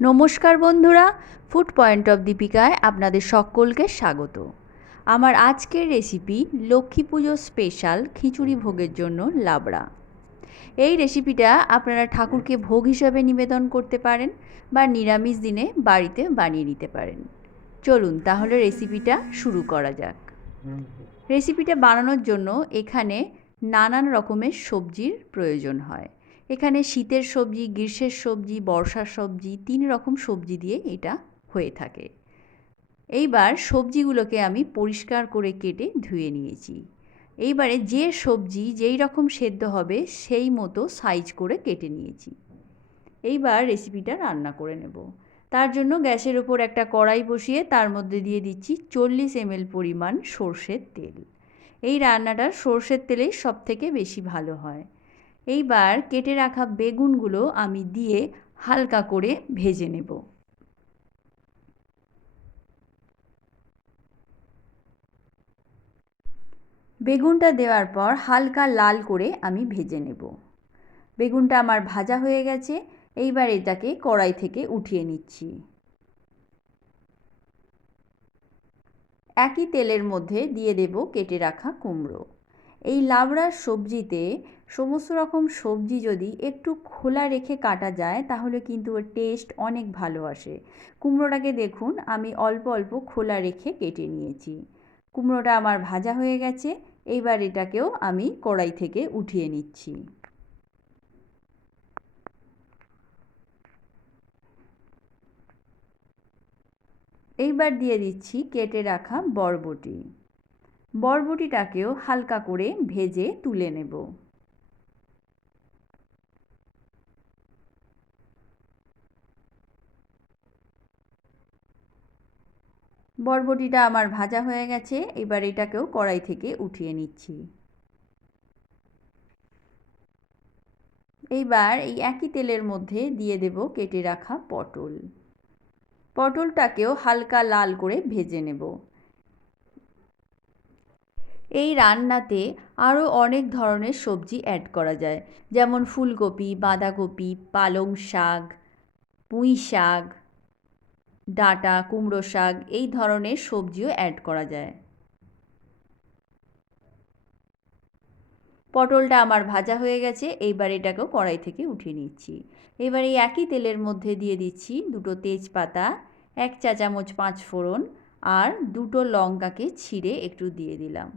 নমস্কার বন্ধুরা, food point of দীপিকায় আপনাদের সকলকে স্বাগত। আমার আজকের রেসিপি লক্ষ্মী পুজো স্পেশাল খিচুড়ি ভোগের জন্য লাবড়া। এই রেসিপিটা আপনারা ঠাকুরকে ভোগ হিসাবে নিবেদন করতে পারেন বা নিরামিষ দিনে বাড়িতে বানিয়ে নিতে পারেন। চলুন তাহলে রেসিপিটা শুরু করা যাক। রেসিপিটা বানানোর জন্য এখানে নানান রকমের সবজির প্রয়োজন হয়। এখানে শীতের সবজি, গ্রীষ্মের সবজি, বর্ষার সবজি, 3 রকম সবজি দিয়ে এটা হয়ে থাকে। এইবার সবজিগুলোকে আমি পরিষ্কার করে কেটে ধুয়ে নিয়েছি। এইবারে যে সবজি যেই রকম সেদ্ধ হবে সেই মতো সাইজ করে কেটে নিয়েছি। এইবার রেসিপিটা রান্না করে নেব। তার জন্য গ্যাসের ওপর একটা কড়াই বসিয়ে তার মধ্যে দিয়ে দিচ্ছি 40 ml পরিমাণ সর্ষের তেল। এই রান্নাটা সর্ষের তেলেই সবথেকে বেশি ভালো হয়। এইবার কেটে রাখা বেগুনগুলো আমি দিয়ে হালকা করে ভেজে নেব। বেগুনটা দেওয়ার পর হালকা লাল করে আমি ভেজে নেব। বেগুনটা আমার ভাজা হয়ে গেছে। এইবার এটাকে কড়াই থেকে উঠিয়ে নিচ্ছি। একই তেলের মধ্যে দিয়ে দেব কেটে রাখা কুমড়ো। এই লাবড়ার সবজিতে সমস্ত রকম সবজি যদি একটু খোলা রেখে কাটা যায় তাহলে কিন্তু এর টেস্ট অনেক ভালো আসে। কুমড়োটাকে দেখুন আমি অল্প অল্প খোলা রেখে কেটে নিয়েছি। কুমড়োটা আমার ভাজা হয়ে গেছে। এইবার এটাকেও আমি কড়াই থেকে উঠিয়ে নিচ্ছি। এইবার দিয়ে দিচ্ছি কেটে রাখা বরবটি। বরবটিটাকেও হালকা করে ভেজে তুলে নেব। বরবটিটা আমার ভাজা হয়ে গেছে। এবার এটাকেও কড়াই থেকে উঠিয়ে নিচ্ছি। এইবার এই একই তেলের মধ্যে দিয়ে দেব কেটে রাখা পটল। পটলটাকেও হালকা লাল করে ভেজে নেব। এই রান্নাতে আরও অনেক ধরনের সবজি অ্যাড করা যায়, যেমন ফুলকপি, বাঁধাকপি, পালং শাক, পুঁই শাক, ডাঁটা, কুমড়ো শাক, এই ধরনের সবজিও অ্যাড করা যায়। পটলটা আমার ভাজা হয়ে গেছে। এইবার এটাকেও কড়াই থেকে উঠিয়ে নিচ্ছি। এবার এই একই তেলের মধ্যে দিয়ে দিচ্ছি 2টো তেজপাতা, 1 চা চামচ 5 ফোড়ন আর 2টো লঙ্কাকে ছিঁড়ে একটু দিয়ে দিলাম।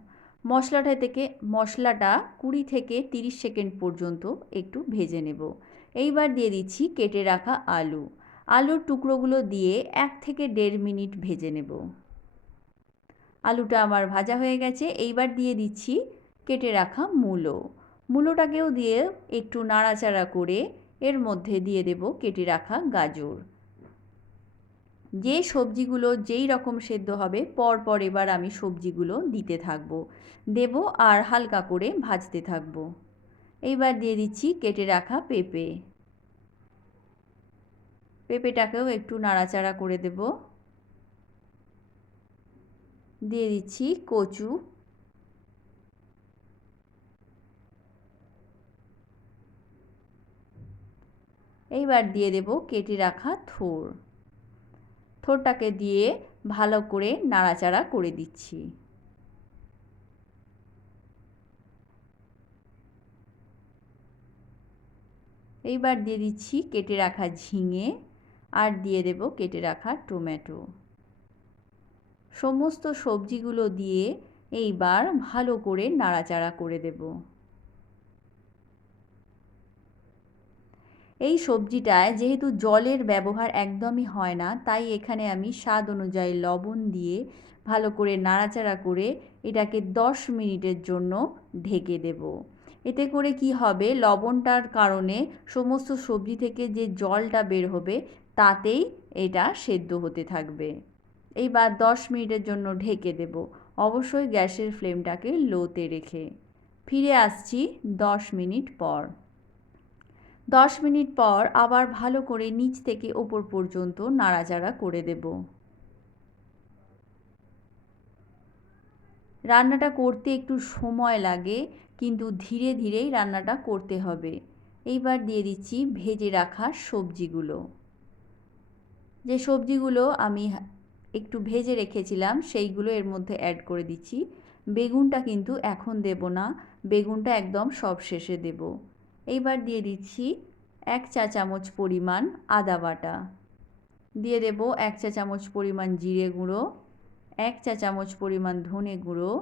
মশলাটা 20 থেকে 30 সেকেন্ড পর্যন্ত একটু ভেজে নেব। এইবার দিয়ে দিচ্ছি কেটে রাখা আলু। আলুর টুকরোগুলো দিয়ে 1 থেকে 1.5 মিনিট ভেজে নেব। আলুটা আমার ভাজা হয়ে গেছে। এইবার দিয়ে দিচ্ছি কেটে রাখা মূলো। মূলোটাকেও দিয়ে একটু নাড়াচাড়া করে এর মধ্যে দিয়ে দেব কেটে রাখা গাজর। যে সবজিগুলো যেই রকম সেদ্ধ হবে পর পর এবার আমি সবজিগুলো দিতে থাকবো, দেব আর হালকা করে ভাজতে থাকবো। এইবার দিয়ে দিচ্ছি কেটে রাখা পেঁপে। পেঁপেটাকেও একটু নাড়াচাড়া করে দেব। দিয়ে দিচ্ছি কচু। এইবার দিয়ে দেব কেটে রাখা থোড়। থোড়টাকে দিয়ে ভালো করে নাড়াচাড়া করে দিচ্ছি। এইবার দিয়ে দিচ্ছি কেটে রাখা ঝিঙে আর দিয়ে দেব কেটে রাখা টমেটো। সমস্ত সবজিগুলো দিয়ে এইবার ভালো করে নাড়াচাড়া করে দেব। এই সবজিটায় যেহেতু জলের ব্যবহার একদমই হয় না, তাই এখানে আমি স্বাদ অনুযায়ী লবণ দিয়ে ভালো করে নাড়াচাড়া করে এটাকে 10 মিনিটের জন্য ঢেকে দেব। এতে করে কি হবে, লবণটার কারণে সমস্ত সবজি থেকে যে জলটা বের হবে তাতেই এটা সেদ্ধ হতে থাকবে। এইবার 10 মিনিটের জন্য ঢেকে দেব, অবশ্যই গ্যাসের ফ্লেমটাকে লোতে রেখে। ফিরে আসছি 10 মিনিট পর। 10 মিনিট পর আবার ভালো করে নিচ থেকে ওপর পর্যন্ত নাড়াচাড়া করে দেব। রান্নাটা করতে একটু সময় লাগে, কিন্তু ধীরে ধীরেই রান্নাটা করতে হবে। এইবার দিয়ে দিচ্ছি ভেজে রাখা সবজিগুলো। যে সবজিগুলো আমি একটু ভেজে রেখেছিলাম সেইগুলো এর মধ্যে অ্যাড করে দিচ্ছি। বেগুনটা কিন্তু এখন দেব না, বেগুনটা একদম সব শেষে দেব। এইবার দিয়ে দিচ্ছি 1 চা চামচ পরিমাণ আদা বাটা, দিয়ে দেব 1 চা চামচ পরিমাণ জিরে গুঁড়ো, 1 চা চামচ পরিমাণ ধনে গুঁড়ো,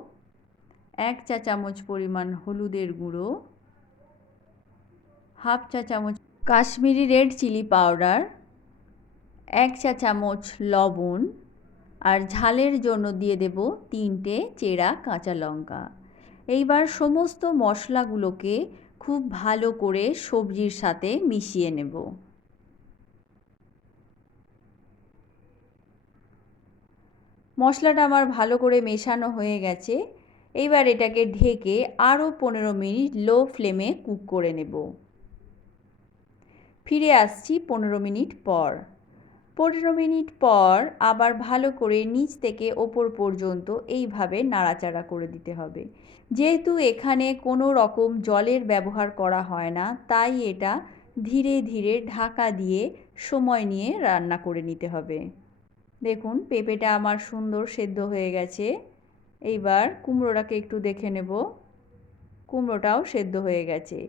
1 চা চামচ পরিমাণ হলুদের গুঁড়ো, হাফ চা চামচ কাশ্মীরি রেড চিলি পাউডার, 1 চা চামচ লবণ, আর ঝালের জন্য দিয়ে দেব 3টে চেরা কাঁচা লঙ্কা। এইবার সমস্ত মশলাগুলোকে খুব ভালো করে সবজির সাথে মিশিয়ে নেব। মশলাটা আমার ভালো করে মেশানো হয়ে গেছে। এইবার এটাকে ঢেকে আরও 15 মিনিট লো ফ্লেমে কুক করে নেব। ফিরে আসছি 15 মিনিট পর। 15 মিনিট পর আবার ভালো করে নিচ থেকে ওপর পর্যন্ত এইভাবে নাড়াচাড়া করে দিতে হবে। যেহেতু এখানে কোনো রকম জলের ব্যবহার করা হয় না, তাই এটা ধীরে ধীরে ঢাকা দিয়ে সময় নিয়ে রান্না করে নিতে হবে। দেখুন পেঁপেটা আমার সুন্দর সেদ্ধ হয়ে গেছে। এইবার কুমড়োটাকে একটু দেখে নেব, কুমড়োটাও সেদ্ধ হয়ে গেছে।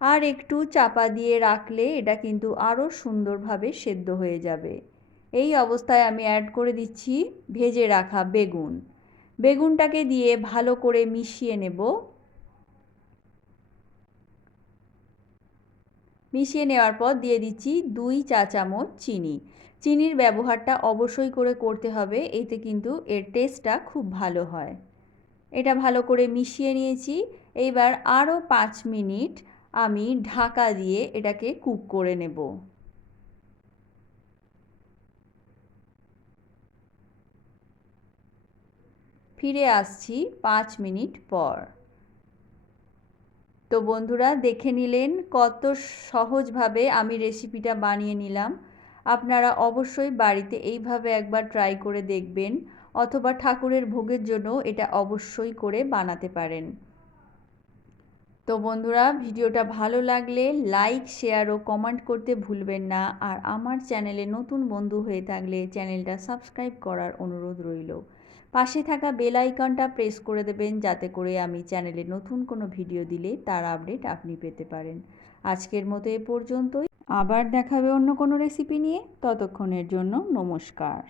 আর একটু চাপা দিয়ে রাখলে এটা কিন্তু আরও সুন্দরভাবে সেদ্ধ হয়ে যাবে। এই অবস্থায় আমি অ্যাড করে দিচ্ছি ভেজে রাখা বেগুন। বেগুনটাকে দিয়ে ভালো করে মিশিয়ে নেব। মিশিয়ে নেওয়ার পর দিয়ে দিচ্ছি 2 চা চামচ চিনি। চিনির ব্যবহারটা অবশ্যই করে করতে হবে, এতে কিন্তু এর টেস্টটা খুব ভালো হয়। এটা ভালো করে মিশিয়ে নিয়েছি। এইবার আরও 5 মিনিট আমি ঢাকা দিয়ে এটাকে কুক করে নেব। ফিরে আসছি 5 মিনিট পর। তো বন্ধুরা দেখে নিলেন কত সহজভাবে আমি রেসিপিটা বানিয়ে নিলাম। আপনারা অবশ্যই বাড়িতে এইভাবে একবার ট্রাই করে দেখবেন, অথবা ঠাকুরের ভোগের জন্য এটা অবশ্যই করে বানাতে পারেন। তো বন্ধুরা ভিডিওটা ভালো লাগলে লাইক, শেয়ার ও কমেন্ট করতে ভুলবেন না। আর আমার চ্যানেলে নতুন বন্ধু হয়ে থাকলে চ্যানেলটা সাবস্ক্রাইব করার অনুরোধ রইল। পাশে থাকা বেল আইকনটা প্রেস করে দেবেন, যাতে করে আমি চ্যানেলে নতুন কোনো ভিডিও দিলে তার আপডেট আপনি পেতে পারেন। আজকের মতো এ পর্যন্তই। আবার দেখাবে অন্য কোনো রেসিপি নিয়ে। ততক্ষণের জন্য নমস্কার।